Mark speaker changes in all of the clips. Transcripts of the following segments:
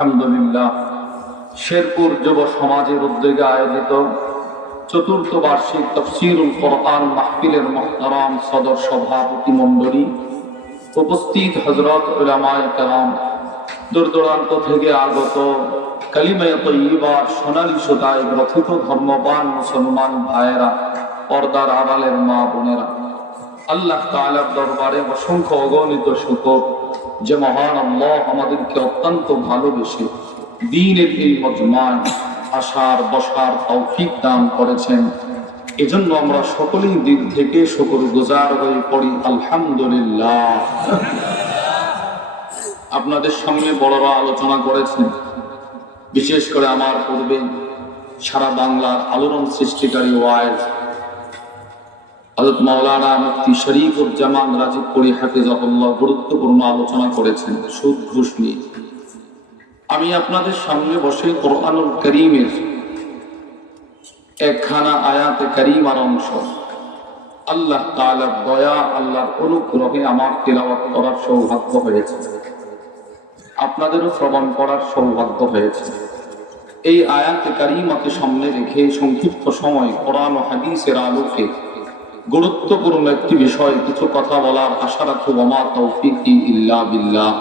Speaker 1: আলহামদুলিল্লাহ, শেরপুর যুব সমাজের উদ্যোগে আয়োজিত চতুর্থ বার্ষিক তফসিরুল কোরআন মাহফিলের মহতারাম সদর সভাপতি মণ্ডলী উপস্থিত হজরত উলামায়ে দূর দূরান্ত থেকে আগত কালিমায় তৈবার সোনালী সুতায় গ্রথিত ধর্মবান মুসলমান ভাইয়েরা, পর্দার আড়ালের মা বোনেরা, আল্লাহ তাআলার দরবারে অসংখ্য অগণিত শুকর যে মহান আল্লাহ আমাদেরকে অত্যন্ত ভালোবেসে দিনের এই মজমান আসার, বসার তৌফিক দান করেছেন। এজন্য আমরা সকলেই দিক থেকে শুকর গুজার হয়ে পড়ি, আলহামদুলিল্লাহ। আপনাদের সামনে বড়রা আলোচনা করেছেন। বিশেষ করে আমার পূর্বে সারা বাংলার আলোড়ন সৃষ্টিকারী ওয়াইজ হজরত মাওলানা মুফতি রাজীবপুরি হাফিজাহুল্লাহ গুরুত্বপূর্ণ আলোচনা করেছেন, সুদ ঘুষ নিয়ে। আমি আপনাদের সামনে বসে কোরআনুল করিমের একখানা আয়াতে অংশ। আল্লাহ দয়া, আল্লাহর অনুগ্রহে আমার তেলাওয়াত করার সৌভাগ্য হয়েছে। আপনাদেরও শ্রবণ করার সৌভাগ্য হয়েছে। এই আয়াতে কারিমাকে সামনে রেখে সংক্ষিপ্ত সময় কোরআন হাদিসের আলোকে গুরুত্বপূর্ণ একটি বিষয়, কিছু কথা বলার আশা রাখি ওমা তৌফিকি ইল্লা বিল্লাহ।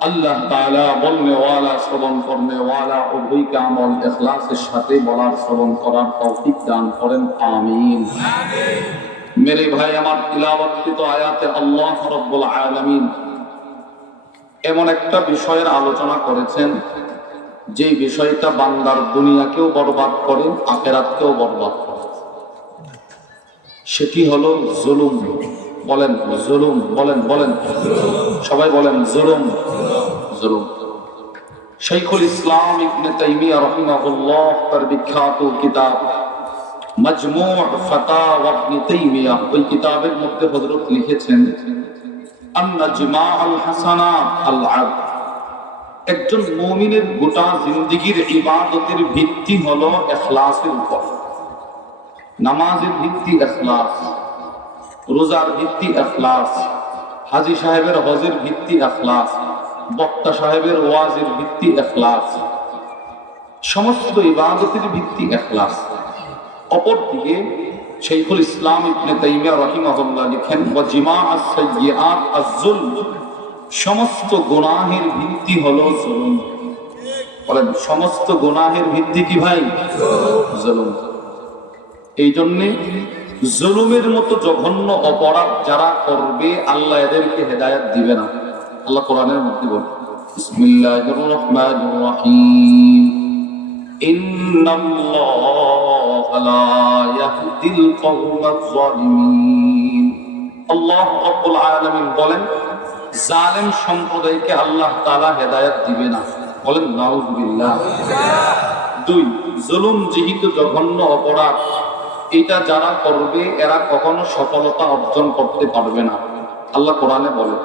Speaker 1: আল্লাহ তাআলা বলনে ওয়ালা শ্রবণ করনে ওয়ালা ও উভয়কে আমল ইখলাসের সাথে বলার শ্রবণ করার তৌফিক দান করেন। আমিন। মেরে ভাই, আমার তিলাওয়াতকৃত আয়াতে আল্লাহ রাব্বুল আলামিন এমন একটা বিষয়ের আলোচনা করেছেন যে বিষয়টা বান্দার দুনিয়াকেও বরবাদ করে, আখেরাতকেও বরবাদ করে। সেটি হলো জুলুম। বলেন জুলুম, বলেন বলেন। সবাই বলেন, জুলুম। জুলুম। শাইখুল ইসলাম ইবনে তাইমিয়া রাহিমাহুল্লাহ তার বিখ্যাত কিতাব মাজমু' ফাতাওয়া ইবনে তাইমিয়া। ওই কিতাবের মধ্যে হযরত লিখেছেন, আন্না জিমা আল হাসানাত আল আবদ একজন মুমিনের গোটা জিন্দিগির ইবাদতের ভিত্তি হলো ইখলাসের উপর। নামাজের ভিত্তি এখলাস, রোজার ভিত্তি এখলাস, হাজি সাহেবের হজের ভিত্তি এখলাস, বক্তা সাহেবের ওয়াজের ভিত্তি এখলাস, সমস্ত ইবাদতের ভিত্তি এখলাস। অপরদিকে শৈখুল ইসলাম ইবনে তাইমিয়া রাহিমাহুল্লাহ লিখেন, ওয়া জিমা আস-সাইয়্যাত সমস্ত গুনাহের ভিত্তি হলো জুলুম। বলেন, সমস্ত গুনাহের ভিত্তি কি ভাই? জুলুম। এই জন্যে জুলুমের মতো জঘন্য অপরাধ যারা করবে, আল্লাহ এদেরকে হেদায়ত দিবে না। আল্লাহ কোরআনের মধ্যে বলে আল্লাহ বলেন, জালেম সম্প্রদায়কে আল্লাহ দিবে না। বলেন দুই, জুলুম যেহেতু জঘন্য অপরাধ এটা যারা করবে, এরা কখনো সফলতা অর্জন করতে পারবে না। আল্লাহ কোরআনে বলে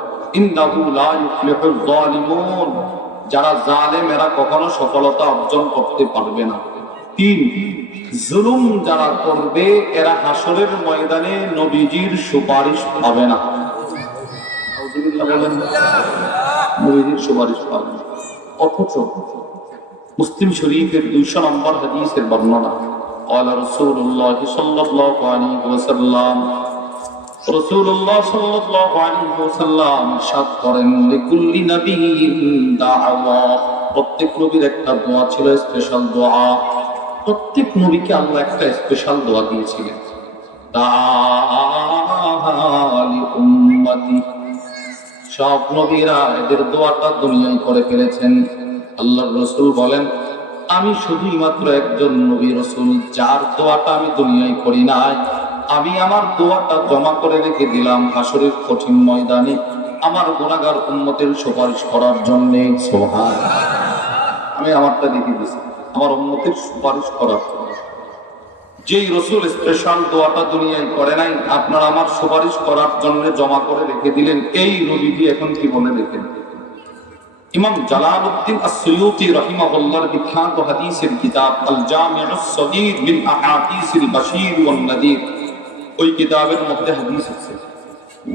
Speaker 1: যারা জালেম, এরা কখনো সফলতা অর্জন করতে পারবে না। তিন, জুলুম যারা করবে, এরা হাসরের ময়দানে নবীজির সুপারিশ পাবে না। সুপারিশ পাবে অথচ মুসলিম শরীফের দুইশো নম্বর হাদিসের বর্ণনা قال رسول الله صلى الله عليه وسلم رسول الله صلى الله عليه وسلم ارشاد করেন لكل نبي دعوة প্রত্যেক নবীর একটা দোয়া ছিল স্পেশাল দোয়া প্রত্যেক নবীকে আল্লাহ একটা স্পেশাল দোয়া দিয়েছিলেন দালি উম্মতি সব নবীরা এদের দোয়াটা দুনিয়ায় করে ফেলেছেন আল্লাহর রসুল বলেন আমি শুধুই মাত্র একজন নবী রসুল, যার দোয়াটা আমি দুনিয়ায় করি নাই। আমি আমার দোয়াটা জমা করে রেখে দিলাম হাসরের কঠিন ময়দানে আমার গোনাগার উন্মতের সুপারিশ করার জন্য। আমি আমারটা রেখে দিয়েছি আমার উন্মতের সুপারিশ করার জন্য। যেই রসুল স্পেশাল দোয়াটা দুনিয়ায় করে নাই, আপনার আমার সুপারিশ করার জন্য জমা করে রেখে দিলেন। এই নবীটি এখন কি বলে রেখেন ইমাম জালালউদ্দিন আস-সুয়ুতি রাহিমাহুল্লাহর বিখ্যাত হাদিসের কিতাব আল জামিউস সগীর মিন আহাদিসিল বাশীর ওয়ান নাদির ওই কিতাবের মধ্যে হাদিস আছে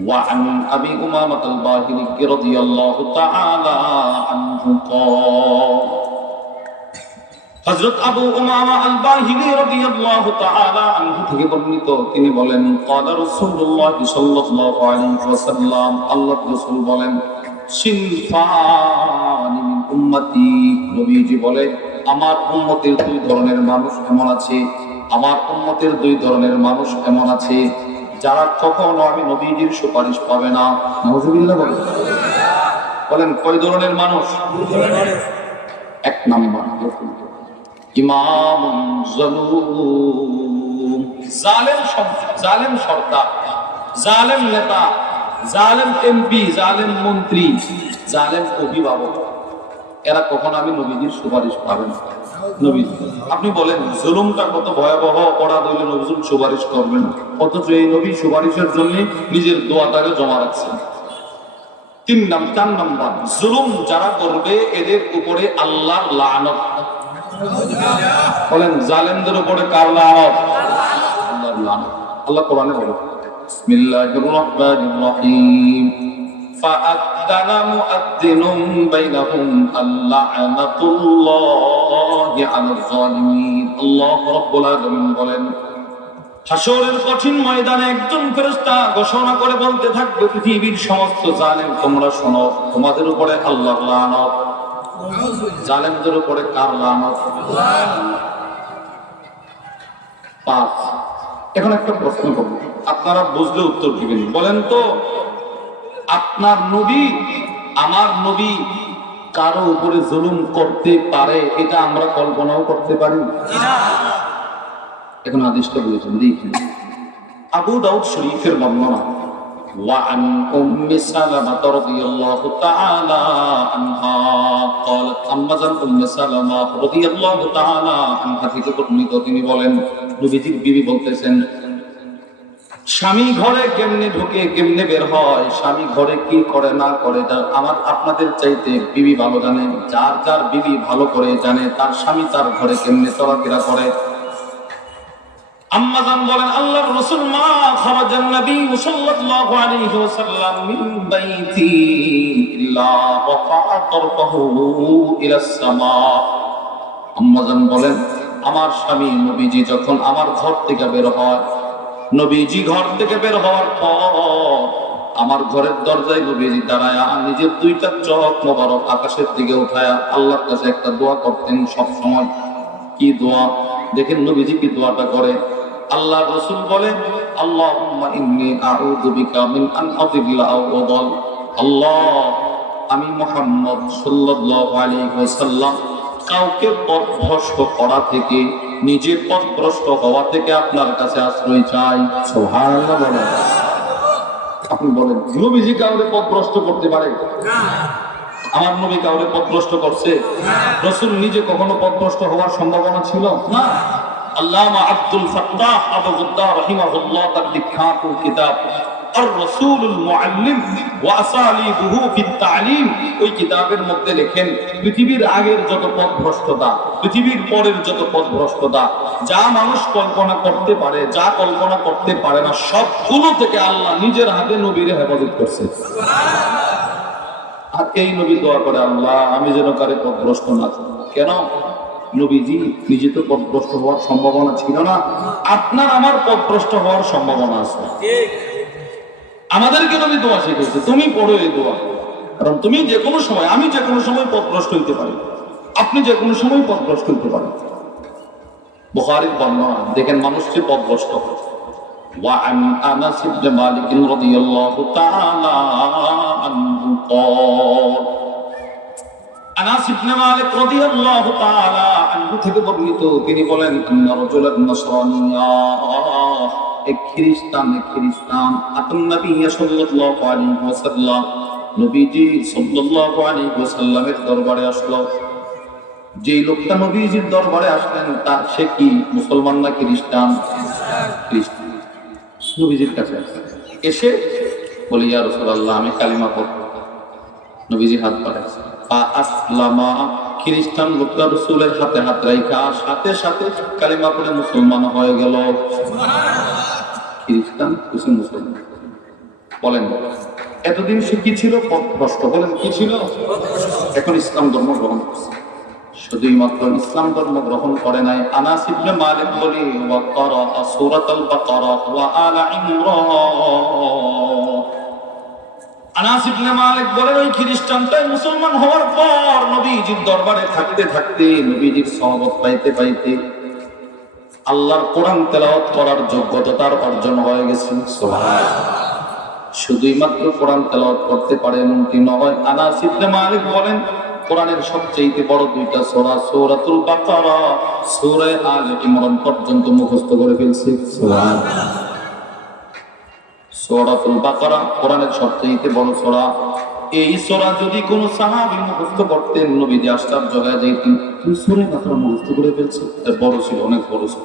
Speaker 1: وعن أبي أمامة الباهلي رضي الله تعالى عنه قال হযরত আবু উমামা আল বাহিলি রাদিয়াল্লাহু তাআলা আনহু থেকে বর্ণিত তিনি বলেন ক্বালা রাসূলুল্লাহ সাল্লাল্লাহু আলাইহি ওয়াসাল্লাম আল্লাহর রাসূল বলেন সিনফানি মিন উম্মতি, নবীজি আমার উম্মতের দুই ধরনের মানুষ এমন আছে, আমার উম্মতের দুই ধরনের মানুষ এমন আছে, যারা কখনো আমি নবীজির সুপারিশ পাবে না। নাউজুবিল্লাহ বলেন। কয় ধরনের মানুষ? এক নাম্বার ইমাম জালুম, জালেম জালেম নেতা, জালেম এমপি, জালেম মন্ত্রী, জালেম অভিভাবক। এরা কখনো আমি নবীজির সুপারিশ পাবে না। নবী আপনি বলেন, জুলুমটা কত ভয়াবহ অপরাধ হইলে নবীজুল সুপারিশ করবেন? অথচ এই নবী সুপারিশের জন্য নিজের দোয়াটাকে জমা রাখছেন। তিন নাম, চার নাম্বার, জুলুম যারা করবে, এদের উপরে আল্লাহর লানত। বলেন, জালেমদের উপরে কার লানত? লানত। আল্লাহ কোরআনে বলে বিসমিল্লাহির রহমানির রহিম। فأذن مؤذن بينهم اللعنة الله على الظالمين الله رب العالمين বলেন হাসরের কঠিন ময়দানে একজন ফেরেশতা ঘোষণা করে বলতে থাকবে পৃথিবীর সমস্ত জালেম তোমরা শোনো তোমাদের উপরে আল্লাহর লানত জালেমদের উপরে কার লানত পাঁচ এখন একটা প্রশ্ন করব আপনারা বুঝলে উত্তর দিবেন বলেন তো আপনার নবী আমার নবী কারো উপরে জুলুম করতে পারে এটা আমরা কল্পনাও করতে পারি এখন আদেশটা বলেছেন দেখুন আবু দাউদ শরীফের বর্ণনা وعن أم سلمة رضي الله تعالى عنها قالت أما زن أم سلمة رضي الله تعالى عنها থেকে বর্ণিত তিনি বলেন নবীজির বিবি বলতেছেন স্বামী ঘরে কেমনে ঢুকে, কেমনে বের হয়? স্বামী ঘরে কি করে, না করে? আমার আপনাদের চাইতে বিবি ভালো জানে, যার যার বিবি ভালো করে জানে, তার স্বামী তার ঘরে কেমনে চলাফেরা করে? আম্মা জান বলেন বলেন, আমার স্বামী নবীজি যখন আমার ঘর থেকে বের হয় নবীজি ঘর থেকে বের হওয়ার পর আমার ঘরের দরজায় নবীজি দাঁড়ায় নিজের দুইটা চোখ মোবারক আকাশের দিকে উঠায় আল্লাহর কাছে একটা দোয়া করতেন সব সময় কি দোয়া? দেখেন নবীজি কি দোয়াটা করে। আল্লাহ রসুল বলে আল্লাহুম্মা ইন্নী আউযু বিকা মিন আন উদাল আল্লাহ, আমি মুহাম্মদ সাল্লাল্লাহু আলাইহি ওয়াসাল্লাম কাউকে পথভ্রষ্ট করা থেকে নিজে পথভ্রষ্ট হওয়া থেকে আপনার কাছে আশ্রয় চাই। সুবহানাল্লাহ বলেন। আপনি বলেন, নবীজি কাউরে পথভ্রষ্ট করতে পারে? আমার নবী কাউরে পথভ্রষ্ট করছে? রসুল নিজে কখনো পথভ্রষ্ট হওয়ার সম্ভাবনা ছিল? না। আল্লামা আব্দুল ফাত্তাহ আবু গুদ্দা রাহিমাহুল্লাহ তার বিখ্যাত কিতাব আর রসুলুল মুআল্লিম ওয়া আসালিবুহু ফিত তালিম ওই কিতাবের মধ্যে লেখেন পৃথিবীর আগের যত পথভ্রষ্টতা পৃথিবীর পরের যত পথভ্রষ্টতা যা মানুষ কল্পনা করতে পারে যা কল্পনা করতে পারে না সবগুলো থেকে আল্লাহ নিজের হাতে নবীর হেফাজত করছে। আর এই নবী দোয়া করে আল্লাহ আমি যেন কারে পথভ্রষ্ট না কেন? নবীজি নিজে তো পথভ্রষ্ট হওয়ার সম্ভাবনা ছিল না। আপনার আমার পথভ্রষ্ট হওয়ার সম্ভাবনা আছে। আমাদেরকে নবী দোয়া শিখেছে তুমি পড়ো এই দোয়া কারণ তুমি যে কোনো সময় আমি যে কোনো সময় পথভ্রষ্ট হইতে পারি আপনি যে কোনো সময় পথভ্রষ্ট হইতে পারেন বুখারীর বর্ণনা দেখেন মানুষকে পথভ্রষ্ট হয় وعن انس بن مالك رضي الله تعالى عنه قال আনাস ইবনে মালিক রাদিয়াল্লাহু তাআলা আনহু থেকে বর্ণিত তিনি বলেন আন্না রাজুলান নাসরানিয়া এক খ্রিস্টান এক খ্রিস্টান। আতন নবী সাল্লাল্লাহু আলাইহি ওয়াসাল্লাম। নবীজি সাল্লাল্লাহু আলাইহি ওয়াসাল্লামের দরবারে আসলো। যেই লোকটা নবীজির দরবারে আসলেন, তার সে কি, মুসলমান না খ্রিস্টান? খ্রিস্টান। নবীজির কাছে এসে বলি, ইয়া রাসূলুল্লাহ, আমি কালিমা পড়ব। নবীজি হাত বাড়াইছে আসলামা, খ্রিস্টান লোকটা রসুলের হাতে হাত রাইখা, সাথে সাথে কালিমা পড়ে মুসলমান হয়ে গেল। খ্রিস্টান কিছু মুসলমান। বলেন, এতদিন সে কি ছিল? পথভ্রষ্ট বলেন, কি ছিল? এখন ইসলাম ধর্ম গ্রহণ করছে। শুধুই মাত্র ইসলাম ধর্ম গ্রহণ করে নাই আনাস ইবনে মালিক বলি, ওয়া ক্বারা সূরাতুল বাকারা আলা ইমরান। আনাস ইবনে মালিক বলেন, ওই খ্রিস্টানটাই মুসলমান হওয়ার পর নবীজির দরবারে থাকতে থাকতে, নবীজির সহবত পাইতে পাইতে আল্লাহর কোরআন তেলাওয়াত করার যোগ্যতা তার অর্জন হয়ে গেছে। শুধুই মাত্র কোরআন তেলাওয়াত করতে পারে এমনটি নয়। আনাস ইবনে মালিক বলেন, কোরআনের সবচেয়ে বড় দুইটা সূরা সূরাতুল বাকারা। সূরা আলে ইমরান পর্যন্ত মুখস্থ করে ফেলছে। সূরাতুল বাকারা কোরআনের সবচেয়ে বড় সূরা। এই সূরা যদি কোন সাহাবী মুখস্থ করতেন, নবীজি আশ্চর্য হয়ে যাইতেন। তুমি সূরা বাকারা মুখস্থ করে ফেলছো। বড় ছিল, অনেক বড় ছিল।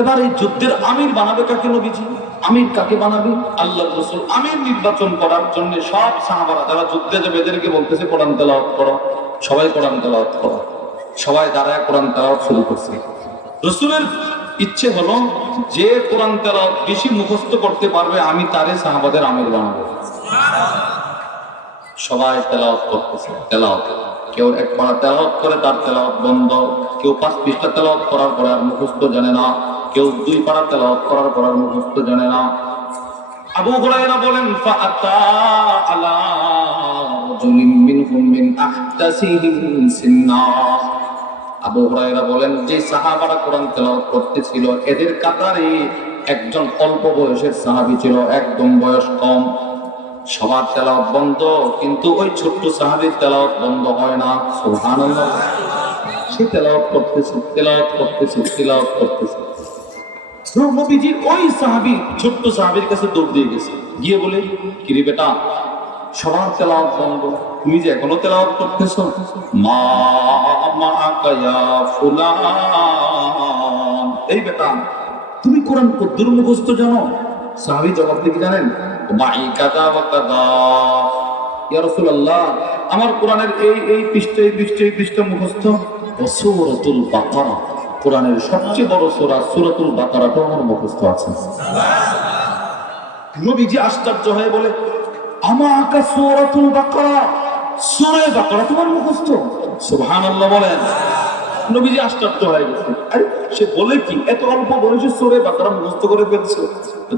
Speaker 1: এবার এই যুদ্ধের আমির বানাবে কাকে নবীজি? আমির কাকে বানাবে? আল্লাহ রসুল। আমির নির্বাচন করার জন্য সব সাহাবারা যারা যুদ্ধে যাবে, এদেরকে বলতেছে, কোরআন তেলাওয়াত করো। সবাই কোরআন তেলাওয়াত করো। সবাই দাঁড়ায় কোরআন তেলাওয়াত শুরু করছে। রসুলের ইচ্ছে হলো, যে কোরআন তেলাওয়াত বেশি মুখস্থ করতে পারবে, আমি তারে সাহাবাদের আমির বানাবো। সবাই তেলাওয়াত করতেছে, তেলাওয়াত। কেউ এক পাড়া তেলাওয়াত করে, তার তেলাওয়াত বন্ধ। কেউ পাঁচ পৃষ্ঠা তেলাওয়াত করার পরে আর মুখস্থ জানে না। কেউ দুই পাড়া তেলাওয়াত করার পর আর মুখস্থ জানে না। আবু হুরায়রা বলেন, ফাআতা আলা আবু হুরায়রা বলেন, যে সাহাবারা কোরআন তেলাওয়াত করতেছিল, এদের কাতারে একজন অল্প বয়সের সাহাবী ছিল, একদম বয়স কম। সবার তেলাওয়াত বন্ধ, কিন্তু ওই ছোট্ট সাহাবীর তেলাওয়াত বন্ধ হয় না। সুবহানাল্লাহ। সে তেলাওয়াত করতেছে তেলাওয়াত করতেছে তেলাওয়াত করতেছে। নবীজির ওই সাহাবী ছোট্ট সাহাবীর কাছে দৌড় দিয়ে গেছে। গিয়ে বলে, কিরে বেটা, সবার তেলাওয়াত বন্ধ। তুমি যে এখনও তেলাওয়াত করতেছো? মা মা কায়া ফুলান। এই বেটা, তুমি কোরআন কদ্দুর মুখস্থ জানো? সাহাবী জবাব দিয়ে কি জানেন? মাই কাদা ওয়া কাদা। ইয়া রাসূলুল্লাহ, আমার কোরআনের এই এই পৃষ্ঠা, এই পৃষ্ঠ, এই পৃষ্ঠা মুখস্থ? সূরাতুল বাকারা। কোরআনের সবচেয়ে বড় সূরা সূরাতুল বাকারাটা আমার মুখস্থ আছে? নবীজি আশ্চর্য হয়ে বলে, আমাকা সূরাতুল বাকারা? সূরা বাকারা তোমার মুখস্থ? সুবহানাল্লাহ বলেন। নবীজি আশ্চর্য হয়ে গেছে। আরে, সে বলে কি, এত অল্প বয়সে সূরা বাকারা মুখস্থ করে ফেলছো?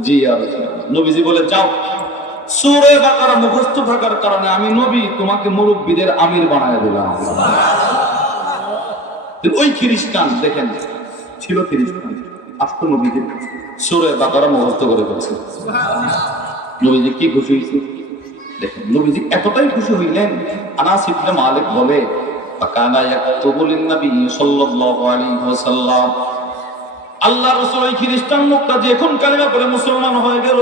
Speaker 1: জি আর নবীজি বলে, যাও সূরা বাকারা মুখস্থ থাকার কারণে আমি নবী তোমাকে মুরব্বীদের আমির বানায় দিলাম। ওই খ্রিস্টান, দেখেন, ছিল খ্রিস্টান, আসতো নবীজি সূরা বাকারা মুখস্থ করে ফেলছে নবীজি কি খুশি হয়েছে? দেখেন, নবীজি এতটাই খুশি হইলেন, আনাস ইবনে মালিক বলে ফাকানা ইয়াকতুবু লিন-নবী সাল্লাল্লাহু আলাইহি ওয়াসাল্লাম। আল্লাহ রাসূল ওই খ্রিস্টান লোকটা যে এখন কালিমা পড়ে মুসলমান হয়ে গেল,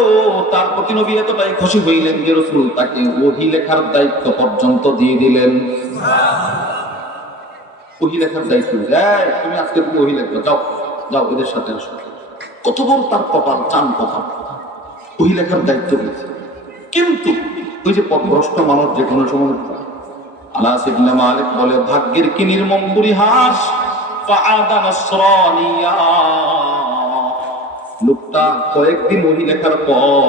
Speaker 1: তার প্রতি নবী এতটাই খুশি হইলেন যে রাসূল তাকে ওহী লেখার দায়িত্ব পর্যন্ত দিয়ে দিলেন। ওহী লেখার দায়িত্ব। এই, তুমি আজকে তুমি ওহী লেখো, যাও যাও এদের সাথে আসো। কত বড় তার কপাল, চান কপাল। ওহী লেখার দায়িত্ব দিয়েছে কিন্তু ওই যে পথভ্রষ্ট মানুষ যে কোনো সময় মালিক বলে, ভাগ্যের কি নির্মম পরিহাস? লোকটা কয়েকদিন ওহি লেখার পর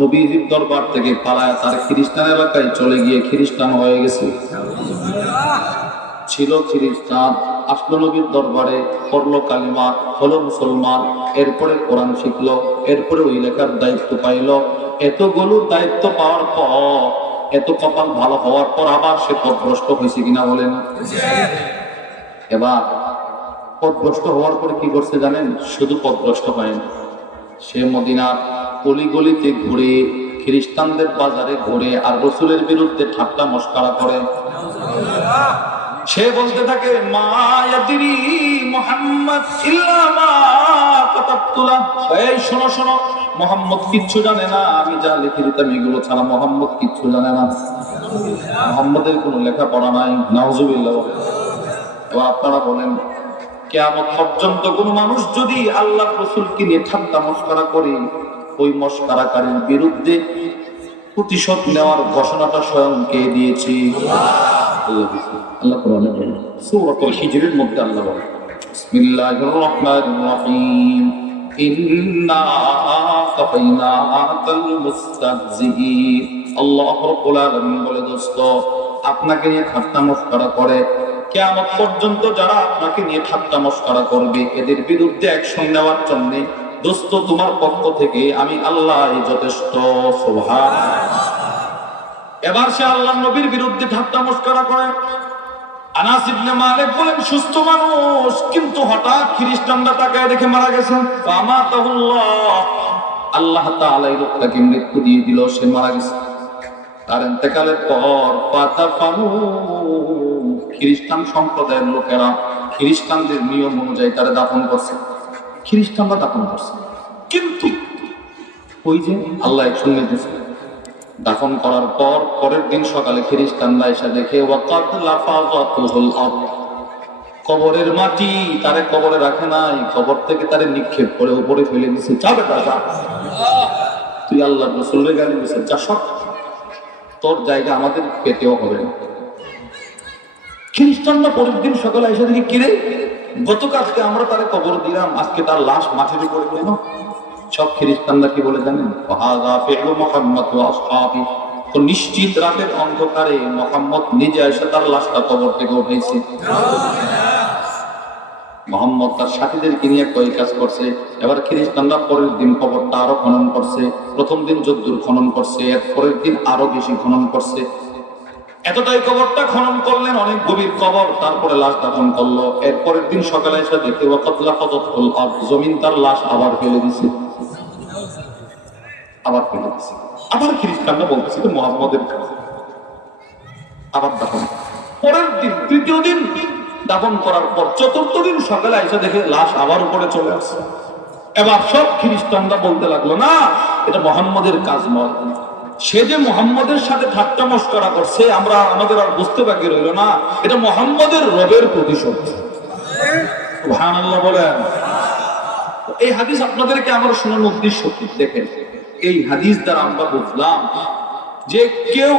Speaker 1: নবীজির দরবার থেকে পালায় তার খ্রিস্টান এলাকায় চলে গিয়ে খ্রিস্টান হয়ে গেছে। ছিল খ্রিস্টান। আসলো দরবারে পড়ল কালিমা হলো মুসলমান। এরপরে কোরআন শিখলো, এরপরে ওই লেখার দায়িত্ব পাইলো। এতগুলো দায়িত্ব পাওয়ার পর, এত কপাল ভালো হওয়ার পর আবার সে পথভ্রষ্ট হয়েছে কিনা বলেন। এবার পথভ্রষ্ট হওয়ার পরে কি করছে জানেন? শুধু পথভ্রষ্ট হয়নি সে মদিনার অলিগলিতে ঘুরে, খ্রিস্টানদের বাজারে ঘুরে আর রসুলের বিরুদ্ধে ঠাট্টা মস্কারা করে। সে বলতে থাকে মা ইয়াদিরি মুহাম্মদ ইল্লা কাতাবতুলা। শোনো মোহাম্মদ কিচ্ছু জানে না, আমি যা লিখে দিতাম এগুলো ছাড়া মোহাম্মদ কিচ্ছু জানে না। মোহাম্মদের কোনো লেখাপড়া নাই, নাউজুবিল্লাহ। এবার আপনারা বলেন, কেয়ামত পর্যন্ত কোন মানুষ যদি আল্লাহ রসুলকে নিয়ে ঠান্ডা মস্করা করে, ওই মস্করাকারীর বিরুদ্ধে প্রতিশোধ নেওয়ার ঘোষণাটা স্বয়ং কে দিয়েছে? আপনাকে নিয়ে ঠাট্টা করে, কেয়ামত পর্যন্ত যারা আপনাকে নিয়ে ঠাট্টা করবে, এদের বিরুদ্ধে অ্যাকশন নেওয়ার জন্য দোস্ত, তোমার পক্ষ থেকে আমি আল্লাহ যথেষ্ট সুবহান। এবার সে আল্লাহ নবীর বিরুদ্ধে ঠাট্টা মস্করা করে। সুস্থ মানুষ, কিন্তু হঠাৎ খ্রিস্টানরা দেখে মারা গেছে। ফামাতাহুল্লাহ। আল্লাহ মারা খ্রিস্টান সম্প্রদায়ের লোকেরা খ্রিস্টানদের নিয়ম অনুযায়ী তারা দাফন করছে। খ্রিস্টানরা দাফন করছে। কিন্তু ওই যে আল্লাহ একশন নির্দেশ দাফন করার পর পরের দিন সকালে খ্রিস্টানরা এসে দেখে কবরের মাটি তারে কবরে রাখে নাই, কবর থেকে তারে নিক্ষেপ করে উপরে ফেলে দিছে। যাবে তুই আল্লাহ রসুলের গালি দিছে যা সব। তোর জায়গা আমাদের পেতেও হবে খ্রিস্টানরা পরের দিন সকালে এসে দেখি, কিরে, গতকালকে আমরা তারে কবর দিলাম, আজকে তার লাশ মাটির উপরে কেন সব খ্রিস্টানরা কি বলে জানেন? তো নিশ্চিত রাতের অন্ধকারে মোহাম্মদ নিজে এসে তার লাশটা কবর থেকে উঠেছে মোহাম্মদ তার সাথীদেরকে নিয়ে কই কাজ করছে? এবার খ্রিস্টানরা পরের দিন কবরটা আরও খনন করছে। প্রথম দিন যদ্দুর খনন করছে, এর পরের দিন আরও বেশি খনন করছে। এতটাই কবরটা খনন করলেন, অনেক গভীর কবর, তারপরে লাশ দাফন করল। এর পরের দিন সকালে এসে দেখতে ফজতুল জমিন তার লাশ আবার ফেলে দিছে। আবার ফেলে দিছে আবার খ্রিস্টানরা বলতেছে যে মোহাম্মদের কাজ আবার দাফন। পরের দিন, তৃতীয় দিন দাফন করার পর চতুর্থ দিন সকালে এসে দেখে লাশ আবার উপরে চলে আসছে। এবার সব খ্রিস্টানরা বলতে লাগল, না, এটা মোহাম্মদের কাজ নয়। সে যে মোহাম্মদের সাথে ঠাট্টা মস্করা করছে, আমরা আমাদের আর বুঝতে বাকি রইল না। এটা মোহাম্মদের রবের প্রতিশোধ। বলেন। এই হাদিস আপনাদেরকে আমার শোনার উদ্দেশ্য? দেখেন। এই হাদিস দ্বারা আমরা বুঝলাম যে কেউ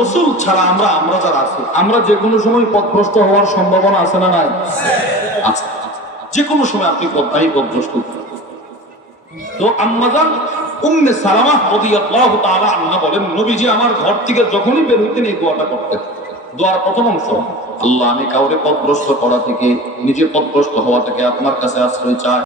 Speaker 1: রসুল ছাড়া আমরা আমরা যারা আছি, আমরা যে কোনো সময় পথভ্রষ্ট হওয়ার সম্ভাবনা আছে না নাই? আছে যে কোনো সময় আপনি পথটাই পথভ্রষ্ট। তো উম্মে সালামা রাদিয়াল্লাহু তাআলা আনহা বলেন, নবীজি আমার ঘর থেকে যখনই বের হইতেন এই দোয়াটা করতেন। দোয়ার প্রথম অংশ, আল্লাহ আমি কাউরে পথভ্রষ্ট করা থেকে, নিজে পথভ্রষ্ট হওয়া থেকে আপনার কাছে আশ্রয় চাই।